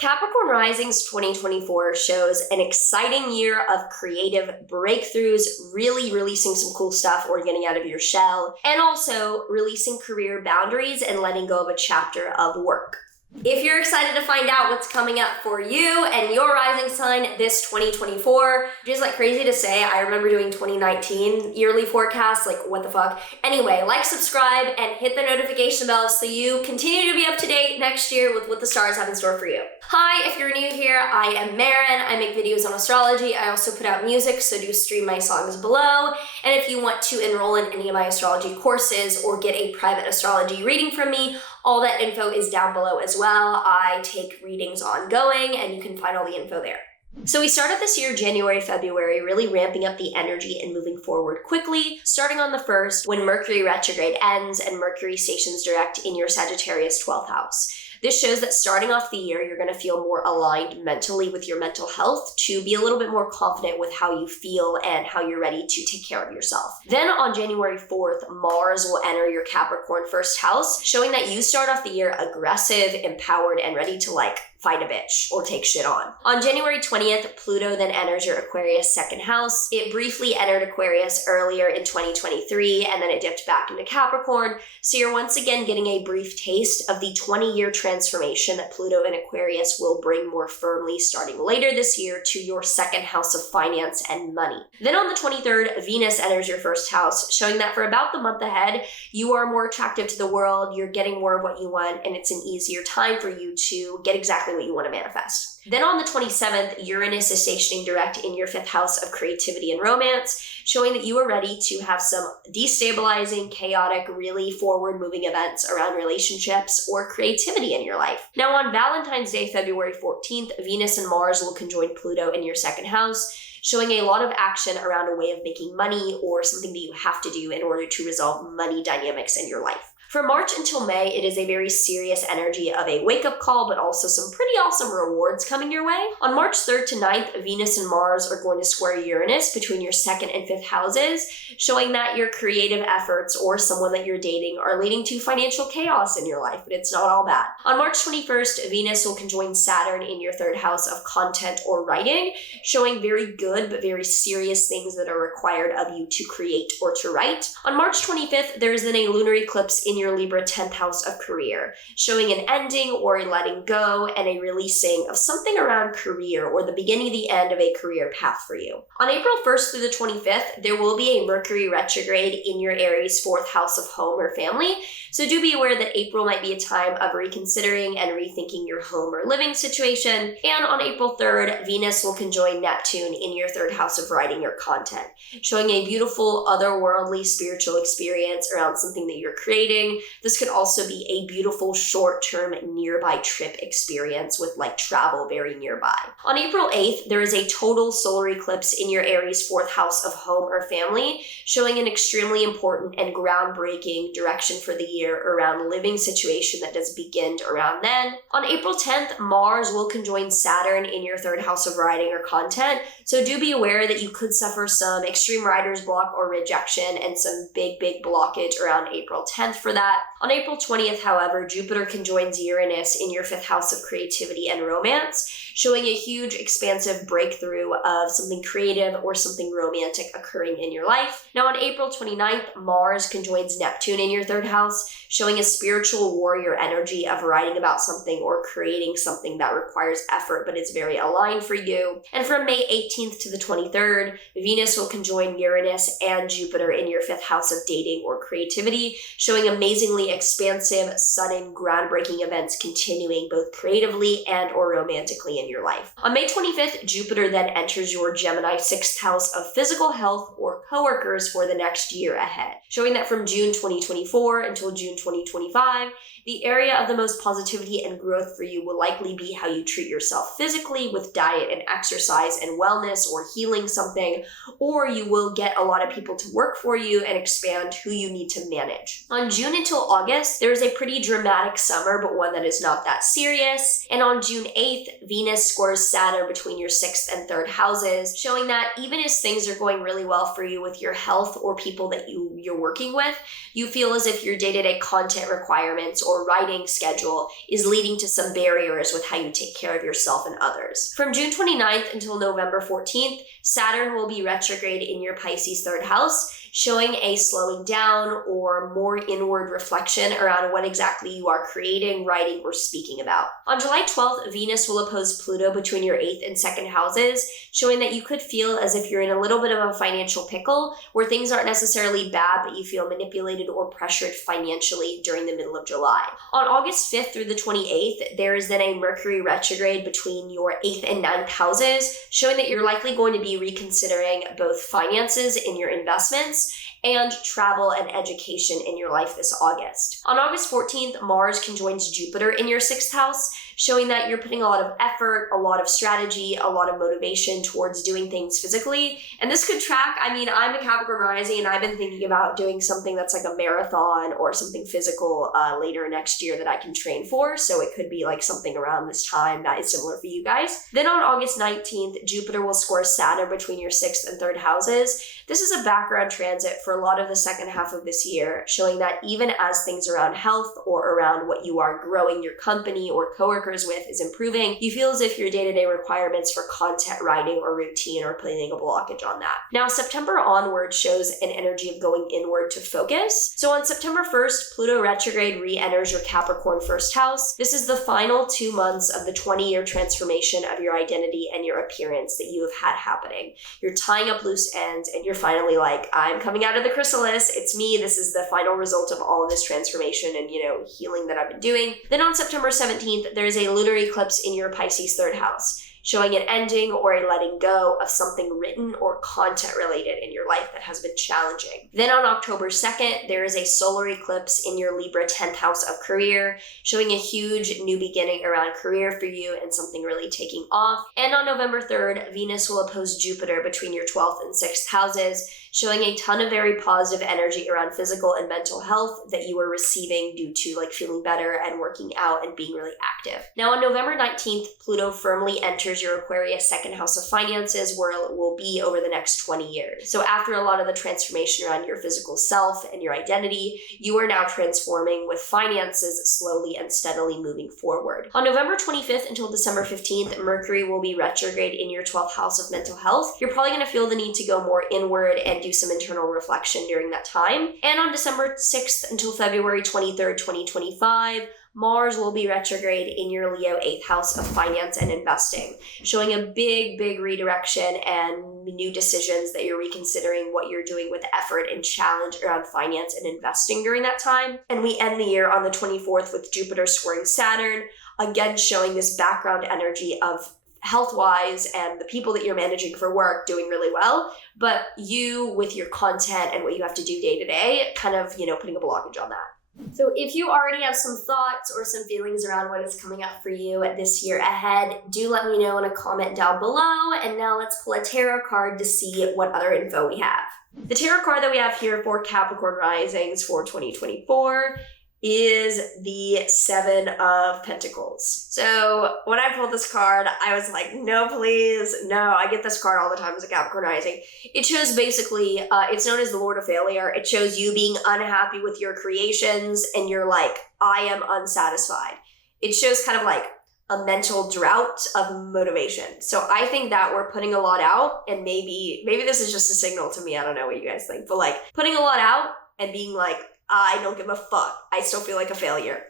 Capricorn Risings 2024 shows an exciting year of creative breakthroughs, really releasing some cool stuff or getting out of your shell, and also releasing career boundaries and letting go of a chapter of work. If you're excited to find out what's coming up for you and your rising sign this 2024, which is like crazy to say, I remember doing 2019 yearly forecasts, like what the fuck. Anyway, like, subscribe, and hit the notification bell so you continue to be up to date next year with what the stars have in store for you. Hi, if you're new here, I am Maren. I make videos on astrology. I also put out music, so do stream my songs below. And if you want to enroll in any of my astrology courses or get a private astrology reading from me, all that info is down below as well. I take readings ongoing, and you can find all the info there. So we started this year, January, February, really ramping up the energy and moving forward quickly, starting on the 1st when Mercury retrograde ends and Mercury stations direct in your Sagittarius 12th house. This shows that starting off the year, you're going to feel more aligned mentally with your mental health to be a little bit more confident with how you feel and how you're ready to take care of yourself. Then on January 4th, Mars will enter your Capricorn first house, showing that you start off the year aggressive, empowered, and ready to fight a bitch or take shit on. On January 20th, Pluto then enters your Aquarius second house. It briefly entered Aquarius earlier in 2023, and then it dipped back into Capricorn. So you're once again getting a brief taste of the 20-year transformation that Pluto in Aquarius will bring more firmly starting later this year to your second house of finance and money. Then on the 23rd, Venus enters your first house, showing that for about the month ahead, you are more attractive to the world, you're getting more of what you want, and it's an easier time for you to get exactly what you want to manifest. Then on the 27th, Uranus is stationing direct in your 5th house of creativity and romance, showing that you are ready to have some destabilizing, chaotic, really forward-moving events around relationships or creativity in your life. Now on Valentine's Day, February 14th, Venus and Mars will conjoin Pluto in your 2nd house, showing a lot of action around a way of making money or something that you have to do in order to resolve money dynamics in your life. From March until May, it is a very serious energy of a wake-up call, but also some pretty awesome rewards coming your way. On March 3rd to 9th, Venus and Mars are going to square Uranus between your 2nd and 5th houses, showing that your creative efforts or someone that you're dating are leading to financial chaos in your life, but it's not all bad. On March 21st, Venus will conjoin Saturn in your 3rd house of content or writing, showing very good but very serious things that are required of you to create or to write. On March 25th, there is then a lunar eclipse in your Libra 10th house of career, showing an ending or a letting go and a releasing of something around career or the beginning of the end of a career path for you. On April 1st through the 25th, there will be a Mercury retrograde in your Aries 4th house of home or family, so do be aware that April might be a time of reconsidering and rethinking your home or living situation. And on April 3rd, Venus will conjoin Neptune in your 3rd house of writing or content, showing a beautiful otherworldly spiritual experience around something that you're creating. This could also be a beautiful short-term nearby trip experience with travel very nearby. On April 8th, there is a total solar eclipse in your Aries 4th house of home or family, showing an extremely important and groundbreaking direction for the year around living situation that does begin around then. On April 10th, Mars will conjoin Saturn in your 3rd house of writing or content, so do be aware that you could suffer some extreme writer's block or rejection and some big blockage around April 10th for that. On April 20th, however, Jupiter conjoins Uranus in your 5th house of creativity and romance, showing a huge expansive breakthrough of something creative or something romantic occurring in your life. Now on April 29th, Mars conjoins Neptune in your 3rd house, showing a spiritual warrior energy of writing about something or creating something that requires effort but is very aligned for you. And from May 18th to the 23rd, Venus will conjoin Uranus and Jupiter in your 5th house of dating or creativity, showing amazingly expansive, sudden, groundbreaking events continuing both creatively and or romantically in your life. On May 25th, Jupiter then enters your Gemini 6th house of physical health or coworkers for the next year ahead, showing that from June 2024 until June 2025, the area of the most positivity and growth for you will likely be how you treat yourself physically with diet and exercise and wellness or healing something, or you will get a lot of people to work for you and expand who you need to manage. On June until August, there is a pretty dramatic summer, but one that is not that serious. And on June 8th, Venus squares Saturn between your 6th and 3rd houses, showing that even as things are going really well for you with your health or people that you're working with, you feel as if your day-to-day content requirements or writing schedule is leading to some barriers with how you take care of yourself and others. From June 29th until November 14th, Saturn will be retrograde in your Pisces 3rd house, showing a slowing down or more inward reflection around what exactly you are creating, writing, or speaking about. On July 12th, Venus will oppose Pluto between your 8th and 2nd houses, showing that you could feel as if you're in a little bit of a financial pickle where things aren't necessarily bad, but you feel manipulated or pressured financially during the middle of July. On August 5th through the 28th, there is then a Mercury retrograde between your 8th and 9th houses, showing that you're likely going to be reconsidering both finances in your investments and travel and education in your life this August. On August 14th, Mars conjoins Jupiter in your 6th house, showing that you're putting a lot of effort, a lot of strategy, a lot of motivation towards doing things physically. And this could track, I'm a Capricorn Rising and I've been thinking about doing something that's like a marathon or something physical later next year that I can train for. So it could be like something around this time that is similar for you guys. Then on August 19th, Jupiter will square Saturn between your 6th and 3rd houses. This is a background transit for a lot of the second half of this year, showing that even as things around health or around what you are growing your company or coworkers with is improving, you feel as if your day-to-day requirements for content writing or routine are putting a blockage on that. Now, September onward shows an energy of going inward to focus. So on September 1st, Pluto retrograde re-enters your Capricorn 1st house. This is the final 2 months of the 20-year transformation of your identity and your appearance that you have had happening. You're tying up loose ends and you're finally like, I'm coming out of the chrysalis. It's me. This is the final result of all of this transformation and, healing that I've been doing. Then on September 17th, there is a lunar eclipse in your Pisces 3rd house, showing an ending or a letting go of something written or content related in your life that has been challenging. Then on October 2nd, there is a solar eclipse in your Libra 10th house of career, showing a huge new beginning around career for you and something really taking off. And on November 3rd, Venus will oppose Jupiter between your 12th and 6th houses, showing a ton of very positive energy around physical and mental health that you are receiving due to feeling better and working out and being really active. Now on November 19th, Pluto firmly enters your Aquarius 2nd house of finances, where it will be over the next 20 years. So after a lot of the transformation around your physical self and your identity, you are now transforming with finances slowly and steadily moving forward. On November 25th until December 15th, Mercury will be retrograde in your 12th house of mental health. You're probably going to feel the need to go more inward and do some internal reflection during that time. And on December 6th until February 23rd, 2025, Mars will be retrograde in your Leo 8th house of finance and investing, showing a big redirection and new decisions that you're reconsidering what you're doing with effort and challenge around finance and investing during that time. And we end the year on the 24th with Jupiter squaring Saturn, again showing this background energy of health-wise and the people that you're managing for work doing really well, but you with your content and what you have to do day to day kind of, putting a blockage on that. So if you already have some thoughts or some feelings around what is coming up for you this year ahead, do let me know in a comment down below. And now let's pull a tarot card to see what other info we have. The tarot card that we have here for Capricorn Risings for 2024 is the 7 of Pentacles. So when I pulled this card, I was like, no, please, no. I get this card all the time as a Capricorn Rising. It shows basically, it's known as the Lord of Failure. It shows you being unhappy with your creations and you're like, I am unsatisfied. It shows kind of like a mental drought of motivation. So I think that we're putting a lot out, and maybe this is just a signal to me. I don't know what you guys think, but putting a lot out and being like, I don't give a fuck. I still feel like a failure.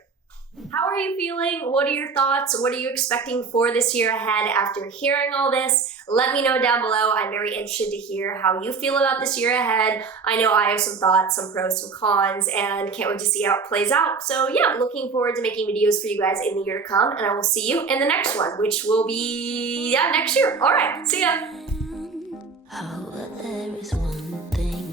How are you feeling? What are your thoughts? What are you expecting for this year ahead after hearing all this? Let me know down below. I'm very interested to hear how you feel about this year ahead. I know I have some thoughts, some pros, some cons, and can't wait to see how it plays out. So yeah, looking forward to making videos for you guys in the year to come, and I will see you in the next one, which will be next year. All right, see ya. There is one thing